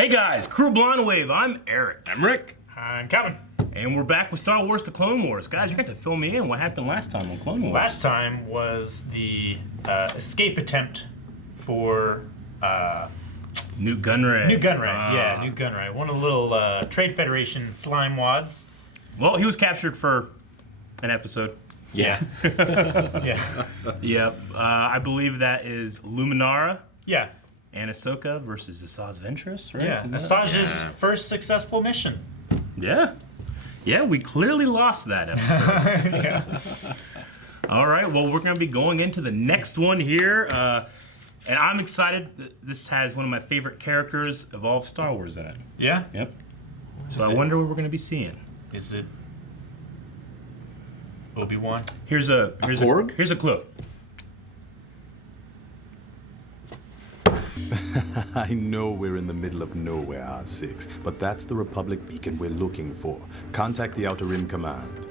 Hey guys, Crew Blonde Wave, I'm Eric. I'm Rick. I'm Kevin. And we're back with Star Wars The Clone Wars. Guys, you're going to fill me in. What happened last time on Clone Wars? Last time was the escape attempt for... Newt Gunray. Newt Gunray. One of the little Trade Federation slime wads. Well, he was captured for an episode. Yeah. Yeah. Yep. I believe that is Luminara Yeah. and Ahsoka versus Asajj Ventress, right? Yeah. Isn't that- Asajj's first successful mission. Yeah. Yeah, we clearly lost that episode. Yeah. All right, well, we're going to be going into the next one here. And I'm excited. This has one of my favorite characters of all of Star Wars in it. Yeah? Yep. So I wonder what we're going to be seeing. Is it Obi-Wan? Here's a Porg? here's a clue. I know we're in the middle of nowhere, R6, but that's the Republic beacon we're looking for. Contact the Outer Rim Command.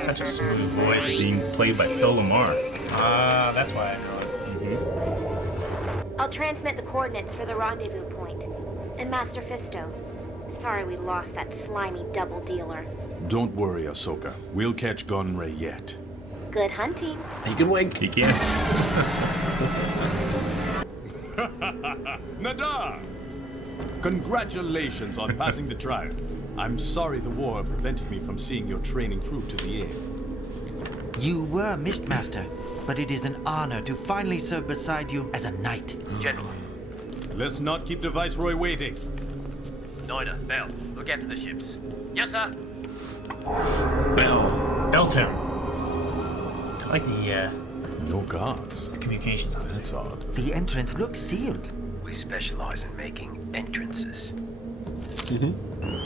Such a smooth voice. Being played by Phil Lamar. That's why I know it. I'll transmit the coordinates for the rendezvous point. And Master Fisto, sorry we lost that slimy double dealer. Don't worry, Ahsoka. We'll catch Gunray yet. Good hunting. He can wink. He can. Nadar! Congratulations on passing the trials. I'm sorry the war prevented me from seeing your training through to the end. You were missed, Master, but it is an honor to finally serve beside you as a knight. General. Let's not keep the Viceroy waiting. Noida, Bell, look after the ships. Yes, sir. Bell. Elton. Like the No guards. communications officer. That's odd. The entrance looks sealed. We specialize in making entrances.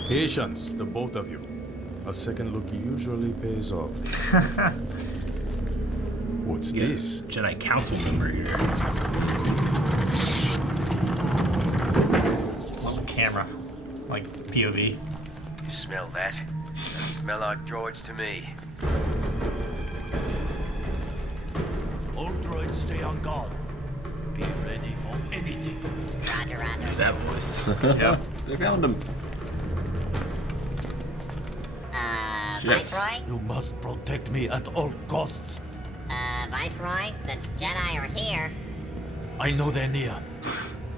Patience, the both of you. A second look usually pays off. What's this? Jedi Council member here. On the camera. Like POV. You smell that? Doesn't smell like droids to me. All droids stay on guard. Be ready for anything. Roger, roger. That voice. Yep. They found him. Yes. Viceroy? You must protect me at all costs. Viceroy, the Jedi are here. I know they're near.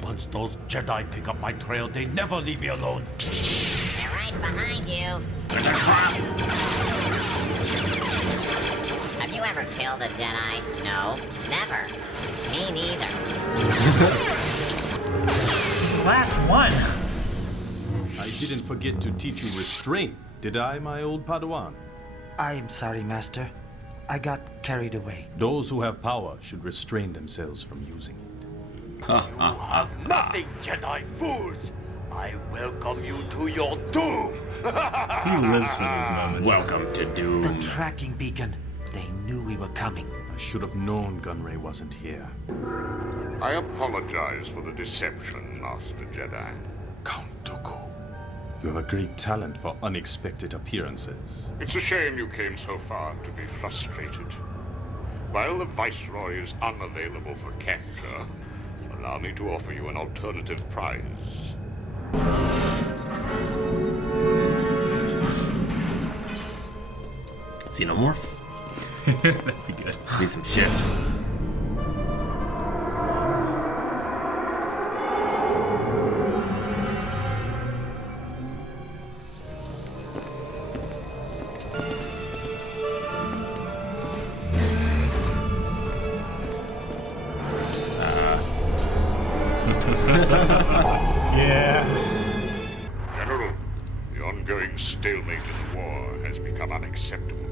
Once those Jedi pick up my trail, they never leave me alone. They're right behind you. There's a trap. Have you ever killed a Jedi? No, never. Me neither. Last one. I didn't forget to teach you restraint, did I, my old Padawan? I'm sorry, Master. I got carried away. Those who have power should restrain themselves from using it. Have nothing, Jedi fools! I welcome you to your doom! He lives for those moments. Welcome to The Doom. tracking beacon. They knew we were coming. I should have known Gunray wasn't here. I apologize for the deception, Master Jedi. Count Dooku. You have a great talent for unexpected appearances. It's a shame you came so far to be frustrated. While the Viceroy is unavailable for capture, allow me to offer you an alternative prize. Xenomorph. That'd be good. Be some shit. Yeah. General, the ongoing stalemate in the war has become unacceptable.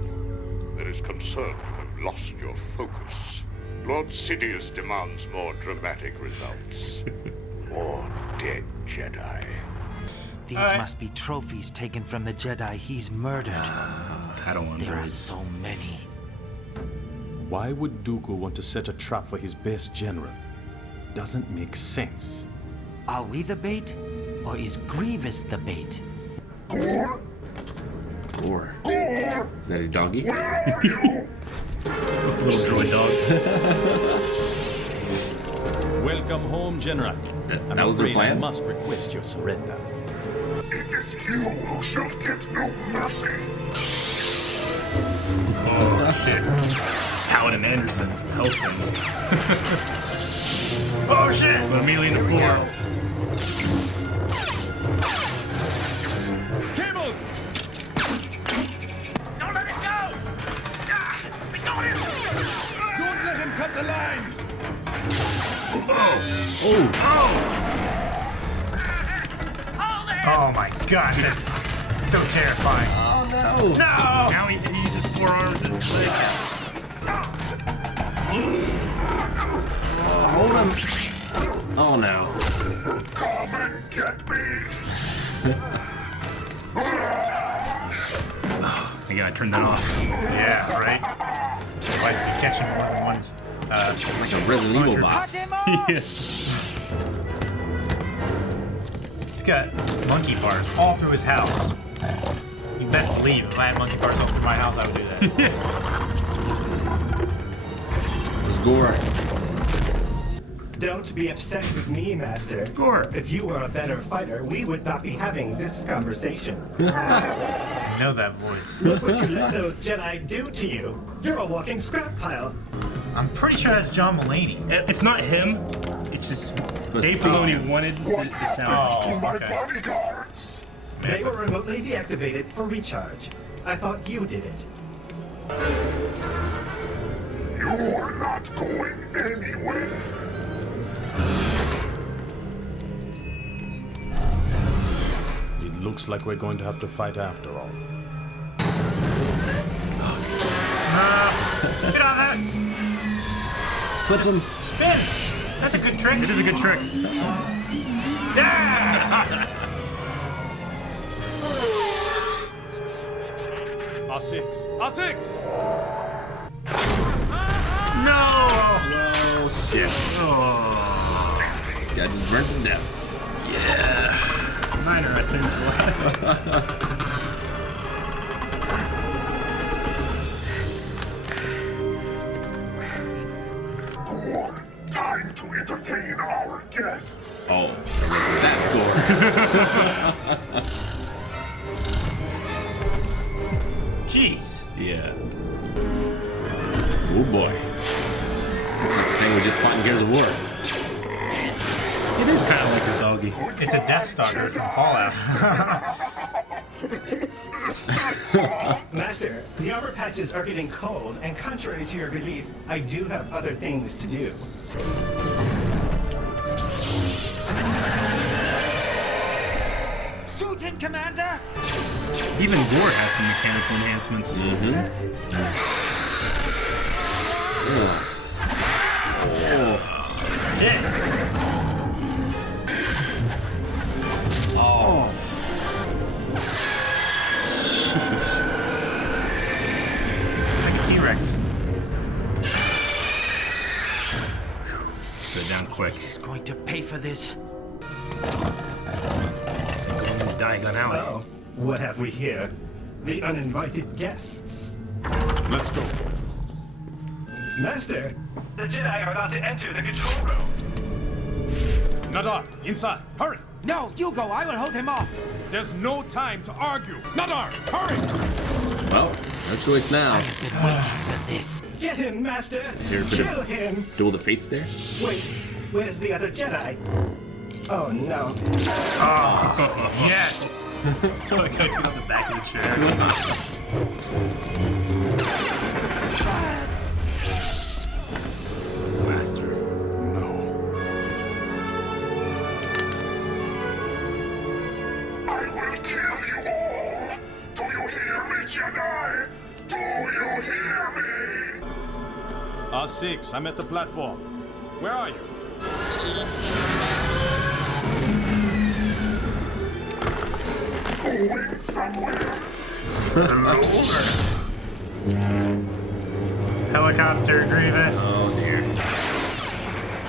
There is concern you have lost your focus. Lord Sidious demands more dramatic results. More dead Jedi. These Alright. must be trophies taken from the Jedi he's murdered. Padawan There are birds. so many. Why would Dooku want to set a trap for his best general? Doesn't make sense. Are we the bait? Or is Grievous the bait? Gore. Is that his doggy? Little droid dog. Welcome home, General. I'm That was their afraid I plan? must request your surrender. It is you who shall get no mercy. Oh, shit. Paladin Anderson, Helsing. Oh, shit! But immediately in the floor. Cables! Don't let it go! We got him! Don't let him cut the lines! Oh my gosh, that's so terrifying. Oh no! No! Now he uses forearms and his legs. Hold him! Oh no! Come and get me. I gotta turn that off. Yeah, right? Otherwise, if you catch him more than once, It's like a Resident Evil boss. Yes. he's got monkey bars all through his house. You best believe if I had monkey bars all through my house, I would do that. It's Gore. Don't be upset with me, Master. Gore. If you were a better fighter, we would not be having this conversation. I know that voice. Look what you let those Jedi do to you. You're a walking scrap pile. I'm pretty sure that's John Mulaney. It's not him. It's just Dave Filoni wanted the sound. Oh, My okay. bodyguards. They were remotely deactivated for recharge. I thought you did it. You're not going anywhere. It looks like we're going to have to fight after all. Get out of that! Flip him. Spin! That's a good trick. It is a good trick. Yeah! R6! R6! No! Oh shit! Got just burnt to death. Minor, I think so. Gore, time to entertain our guests. Oh, that's Gore. Jeez. Yeah. Oh boy. Looks like the thing we just fought in Gears of War. It is kind of like his doggy. It's a Death Stalker from Fallout. Master, the armor patches are getting cold, and contrary to your belief, I do have other things to do. Shoot him, Commander! Even Gore has some mechanical enhancements. Shit. Oh. Like a T-Rex. Put it down quick. He's going to pay for this. Going into Diagon Alley. Oh, what have we here? The uninvited guests. Let's go. Master, the Jedi are about to enter the control room. Nadar, inside. Hurry! No, you go. I will hold him off. There's no time to argue. Nadar, hurry! Well, no choice now. I've been waiting for this. Get him, Master! Here, bit of- Kill him! Duel the Fates there. Wait, where's the other Jedi? Oh no. Yes! I gotta get on the back of the chair. Master. I will kill you all. Do you hear me, Jedi? Do you hear me? R6, I'm at the platform. Where are you? Going somewhere. Helicopter Grievous. Oh dear.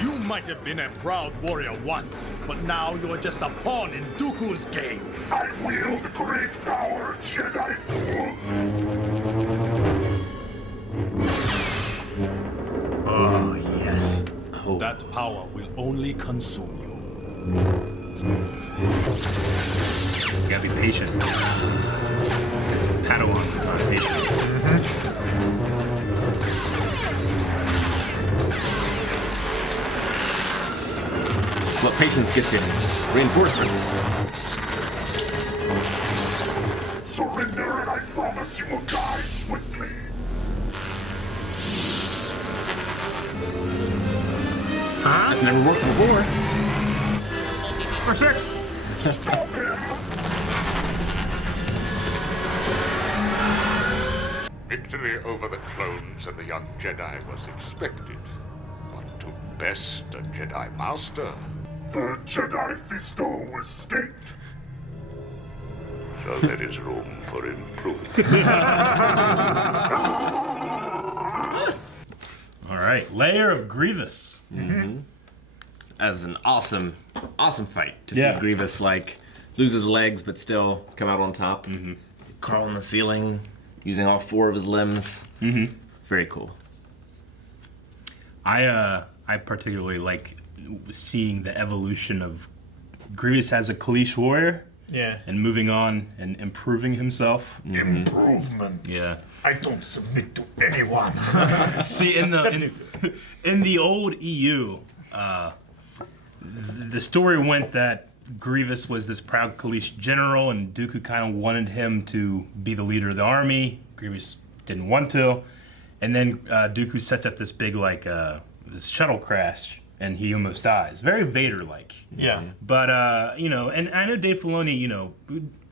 You might have been a proud warrior once, but now you're just a pawn in Dooku's game. I wield great power, Jedi fool. Oh, yes. Oh. That power will only consume you. You gotta be patient. His Padawan was not patient. It's what patience gets you. Reinforcements. Surrender and I promise you will die swiftly. That's never worked before. Or 6. Stop him! Victory over the clones and the young Jedi was expected. But to best a Jedi Master, the Jedi Fisto escaped. So there is room for improvement. All right, Lair of Grievous. As an awesome fight to Yeah. see Grievous lose his legs but still come out on top. Crawl on the ceiling, using all 4 of his limbs. Very cool. I particularly like seeing the evolution of Grievous as a Kaleesh warrior. Yeah. And moving on and improving himself. Improvements. Yeah. I don't submit to anyone. See, in the old EU, the story went that Grievous was this proud Kaleesh general, and Dooku kind of wanted him to be the leader of the army. Grievous didn't want to, and then Dooku sets up this big this shuttle crash, and he almost dies. Very Vader-like. Yeah. But and I know Dave Filoni,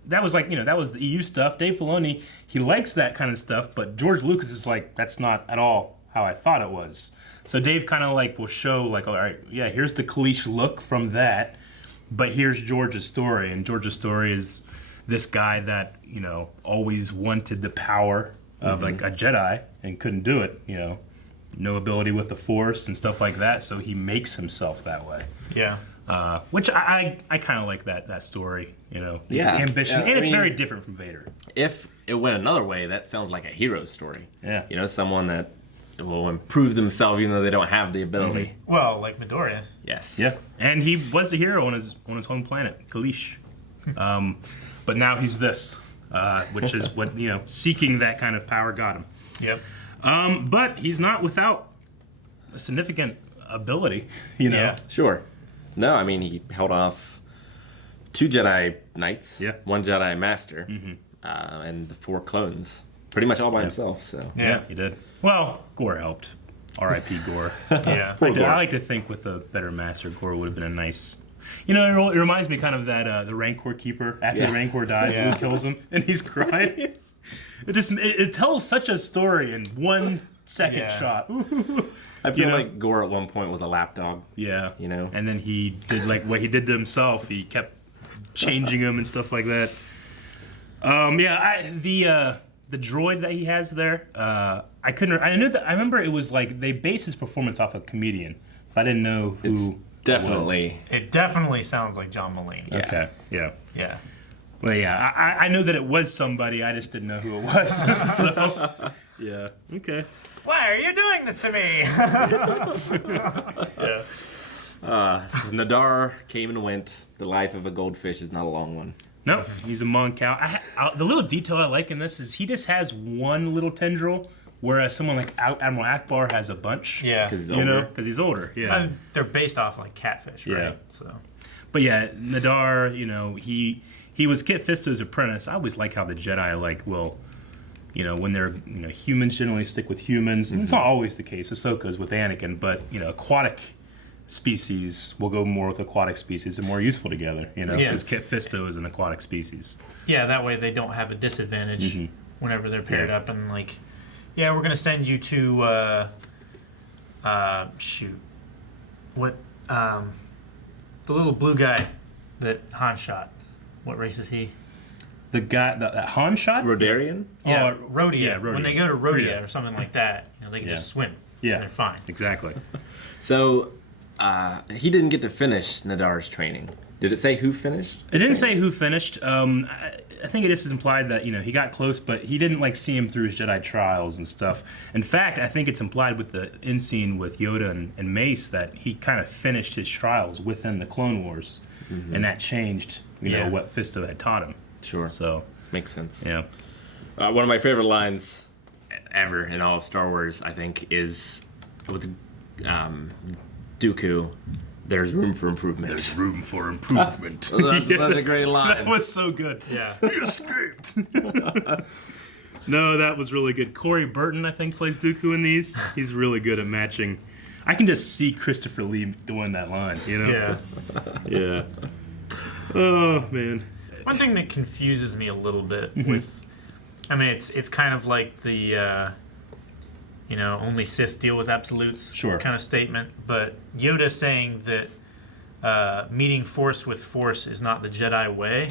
that was that was the EU stuff. Dave Filoni, he likes that kind of stuff, but George Lucas is like, that's not at all how I thought it was. So Dave kind of will show all right, yeah, here's the Kaleesh look from that, but here's George's story, and George's story is this guy that always wanted the power of a Jedi and couldn't do it. No ability with the Force and stuff like that, so he makes himself that way. Yeah. Which I kind of like that story. Yeah. The ambition, Yeah, and it's I mean, very different from Vader. If it went another way, that sounds like a hero story. Yeah. Someone that will improve themselves even though they don't have the ability. Well, like Midoriya. Yes. Yeah, and he was a hero on his home planet, Kaleesh. But now he's this, which is what seeking that kind of power got him. Yep. But he's not without a significant ability. Yeah. Sure. No, I mean, he held off 2 Jedi Knights, 1 Jedi Master, and the 4 clones. Pretty much all by himself, so. Yeah, he did. Well, Gore helped. R.I.P. Gore. Yeah. I like to think with a better master, Gore would have been a nice... it reminds me kind of that the Rancor keeper. After the Rancor dies, Luke kills him, and he's crying. It tells such a story in 1 second shot. I feel like Gore at one point was a lapdog. Yeah. And then he did what he did to himself. He kept changing him and stuff like that. The droid that he has there, I remember it was they based his performance off a comedian. I didn't know who. It definitely sounds like John Mulaney. Yeah. Okay. Yeah. Yeah. Well, yeah. I know that it was somebody. I just didn't know who it was. So. Yeah. Okay. Why are you doing this to me? So Nadar came and went. The life of a goldfish is not a long one. No, he's a monk. The little detail I like in this is he just has one little tendril, whereas someone like Admiral Akbar has a bunch. Yeah. Because he's older. Yeah. And they're based off catfish, right? Yeah. So. But yeah, Nadar, he was Kit Fisto's apprentice. I always like how the Jedi will, when they're humans generally stick with humans. It's not always the case. Ahsoka's with Anakin, but aquatic species will go more with aquatic species. They're more useful together, because Kit Fisto is an aquatic species. Yeah, that way they don't have a disadvantage whenever they're paired up and we're gonna send you to the little blue guy that Han shot. What race is he? The guy that Han shot? Rodarian? Yeah, Rhodia. Yeah, Rhodia. When they go to Rhodia or something like that, they can just swim. Yeah, and they're fine. Exactly. So he didn't get to finish Nadar's training. Did it say who finished? It didn't say who finished. I think it is implied that he got close, but he didn't like see him through his Jedi trials and stuff. In fact, I think it's implied with the end scene with Yoda and Mace that he kind of finished his trials within the Clone Wars, and that changed what Fisto had taught him. Sure. So makes sense. Yeah. One of my favorite lines ever in all of Star Wars, I think, is with Dooku. There's room for improvement. There's room for improvement. That's such a great line. That was so good. Yeah. He escaped. No, that was really good. Corey Burton, I think, plays Dooku in these. He's really good at matching. I can just see Christopher Lee doing that line, Yeah. Yeah. Oh, man. One thing that confuses me a little bit with, I mean, it's kind of like the, only Sith deal with absolutes kind of statement, but Yoda saying that meeting Force with Force is not the Jedi way,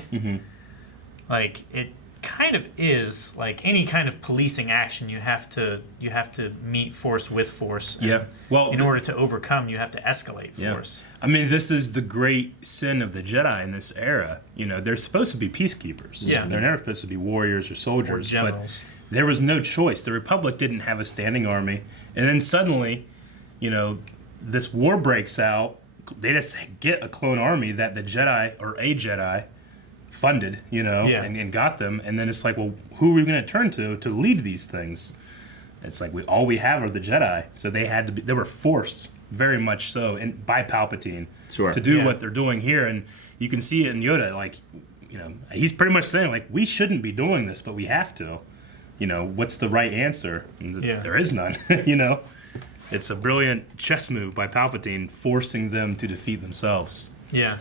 like, it kind of is. Like, any kind of policing action, you have to meet Force with Force. Yeah. Well, in order to overcome, you have to escalate Force. I mean, this is the great sin of the Jedi in this era. They're supposed to be peacekeepers. Yeah. They're never supposed to be warriors or soldiers. Or generals. But there was no choice. The Republic didn't have a standing army. And then suddenly, this war breaks out. They just get a clone army that the Jedi, or a Jedi, funded, and got them. And then it's like, well, who are we going to turn to lead these things? It's like all we have are the Jedi. So they were forced, very much so, by Palpatine to do what they're doing here. And you can see it in Yoda, like, he's pretty much saying, like, we shouldn't be doing this, but we have to. What's the right answer? There is none, It's a brilliant chess move by Palpatine, forcing them to defeat themselves. Yeah.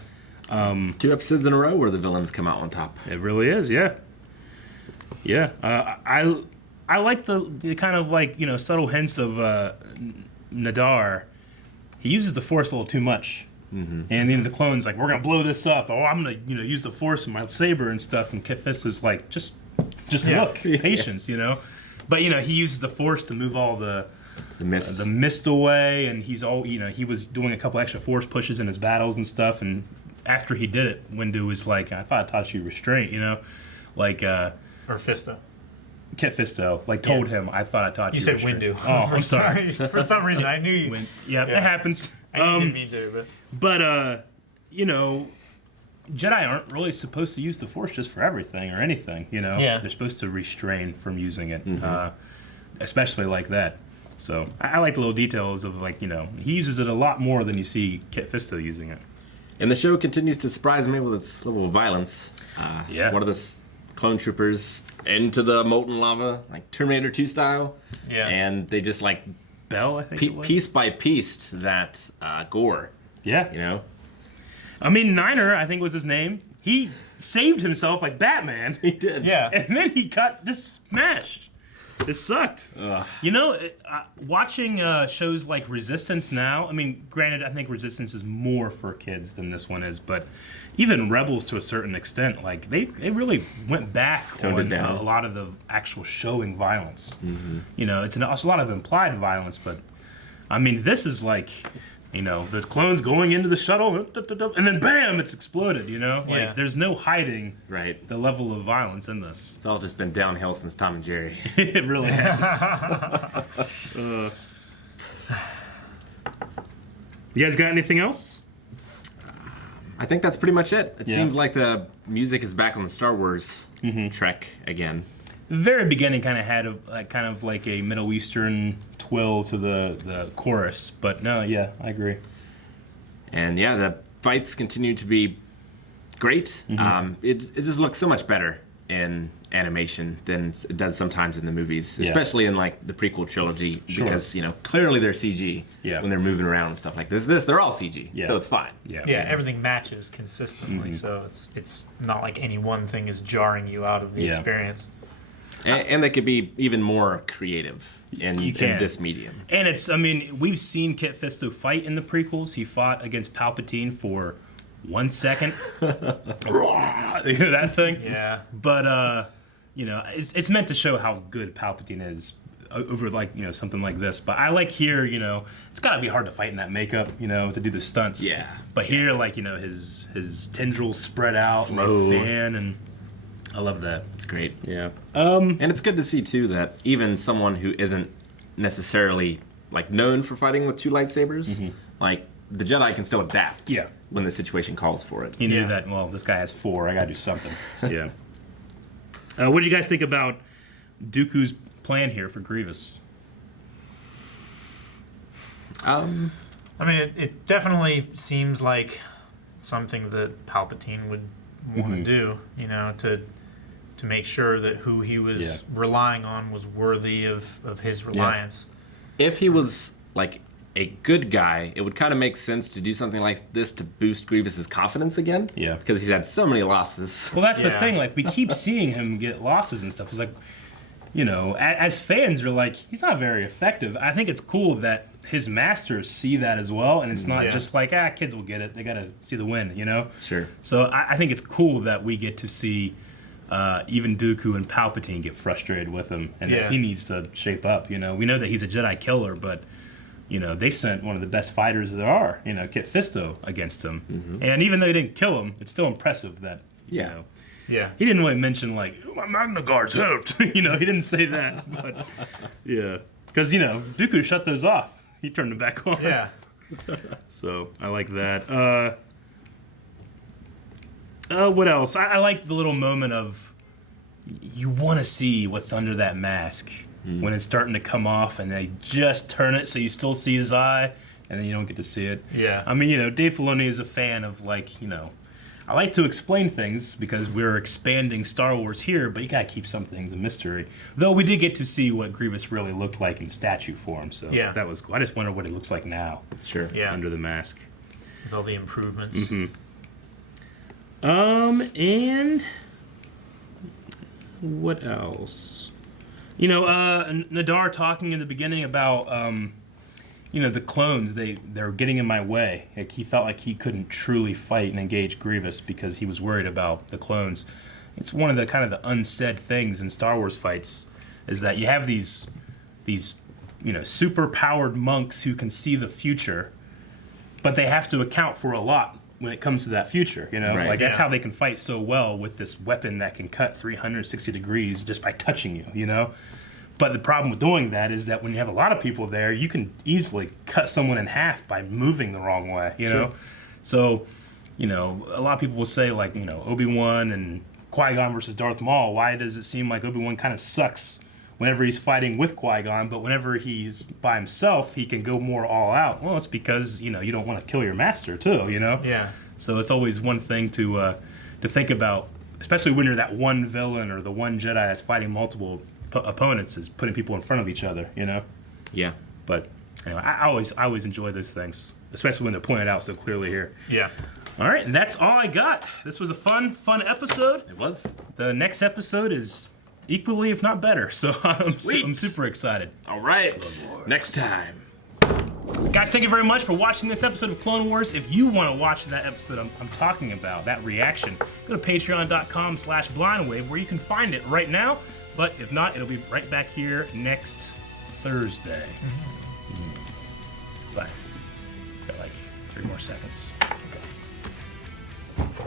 2 episodes in a row where the villains come out on top. It really is, yeah. Yeah. I like the kind of like, subtle hints of Nadar. He uses the Force a little too much. And then the clone's like, we're going to blow this up. Oh, I'm going to use the Force in my saber and stuff. And Kit Fisto's like, just look, patience, But, he uses the Force to move all the mist away. And he's he was doing a couple extra Force pushes in his battles and stuff. And after he did it, Windu was like, I thought I taught you restraint, Like, or Fisto. Kit Fisto, told him, I thought I taught you. You said restraint. Windu. Oh, I'm sorry. For some reason, I knew you. It happens. I didn't mean to, but Jedi aren't really supposed to use the Force just for everything or anything, Yeah. They're supposed to restrain from using it, especially like that. So I like the little details of, he uses it a lot more than you see Kit Fisto using it. And the show continues to surprise me with its level of violence. One of the clone troopers into the molten lava, like Terminator 2 style. Yeah. And they just, Bell, I think it was. Piece by piece that gore. Yeah. I mean, Niner, I think was his name. He saved himself like Batman. He did. Yeah. And then he got just smashed. It sucked. Watching shows like Resistance now, I mean, granted, I think Resistance is more for kids than this one is, but even Rebels to a certain extent, they really went back Toned on it down. a lot of the actual showing violence. It's a lot of implied violence, but I mean, this is the clones going into the shuttle, and then bam, it's exploded, There's no hiding the level of violence in this. It's all just been downhill since Tom and Jerry. It really has. You guys got anything else? I think that's pretty much it. It seems like the music is back on the Star Wars trek again. The very beginning kind of had a Middle Eastern twill to the chorus, but no, I agree. And the fights continue to be great. It just looks so much better in animation than it does sometimes in the movies, especially in the prequel trilogy, because clearly they're CG when they're moving around and stuff like this. They're all CG, so it's fine. Everything matches consistently, so it's not like any one thing is jarring you out of the experience. And they could be even more creative in this medium. And we've seen Kit Fisto fight in the prequels. He fought against Palpatine for 1 second. That thing? Yeah. But, it's meant to show how good Palpatine is over, something like this. But I like here, it's got to be hard to fight in that makeup, to do the stunts. Yeah. But here, his tendrils spread out and fan and... I love that. It's great. Yeah. And it's good to see too that even someone who isn't necessarily like known for fighting with two lightsabers, like the Jedi can still adapt. Yeah. When the situation calls for it. He knew that. Well, this guy has 4. I gotta do something. Yeah. What do you guys think about Dooku's plan here for Grievous? I mean, it definitely seems like something that Palpatine would want to do, you know, to make sure that who he was relying on was worthy of his reliance. Yeah. If he was like a good guy, it would kind of make sense to do something like this to boost Grievous's confidence again. Yeah. Because he's had so many losses. Well, that's the thing. Like, we keep seeing him get losses and stuff. It's like, you know, as fans, you're like, he's not very effective. I think it's cool that his masters see that as well, and it's not just like, kids will get it. They got to see the win, you know? Sure. So I think it's cool that we get to see even Dooku and Palpatine get frustrated with him, and that he needs to shape up, you know? We know that he's a Jedi killer, but, you know, they sent one of the best fighters there are, you know, Kit Fisto, against him. And even though they didn't kill him, it's still impressive that, you know. Yeah. He didn't really mention, like, my Magna Guards helped. You know, he didn't say that. But, yeah. Because, you know, Dooku shut those off. He turned them back on. Yeah. So, I like that. What else? I like the little moment of you want to see what's under that mask when it's starting to come off, and they just turn it so you still see his eye, and then you don't get to see it. Yeah. I mean, you know, Dave Filoni is a fan of, like, you know, I like to explain things because we're expanding Star Wars here, but you gotta keep some things a mystery. Though we did get to see what Grievous really looked like in statue form, so that was cool. I just wonder what it looks like now. Sure. Yeah. Under the mask. With all the improvements. And what else? You know, Nadar talking in the beginning about you know, the clones, they're getting in my way. Like, he felt like he couldn't truly fight and engage Grievous because he was worried about the clones. It's one of the kind of the unsaid things in Star Wars fights is that you have these you know, super powered monks who can see the future, but they have to account for a lot when it comes to that future, you know? Right. Like, that's how they can fight so well with this weapon that can cut 360 degrees just by touching you, you know? But the problem with doing that is that when you have a lot of people there, you can easily cut someone in half by moving the wrong way, you know? So, you know, a lot of people will say, like, you know, Obi-Wan and Qui-Gon versus Darth Maul, why does it seem like Obi-Wan kind of sucks whenever he's fighting with Qui-Gon, but whenever he's by himself, he can go more all out? Well, it's because, you know, you don't want to kill your master, too, you know? Yeah. So it's always one thing to think about, especially when you're that one villain or the one Jedi that's fighting multiple opponents, is putting people in front of each other, you know? Yeah. But anyway, I always enjoy those things, especially when they're pointed out so clearly here. Yeah. All right, and that's all I got. This was a fun episode. It was. The next episode is equally, if not better, so I'm super excited. All right. Next time. Guys, thank you very much for watching this episode of Clone Wars. If you want to watch that episode I'm talking about, that reaction, go to patreon.com/blindwave where you can find it right now. But if not, it'll be right back here next Thursday. Bye. Got like 3 more seconds. Okay.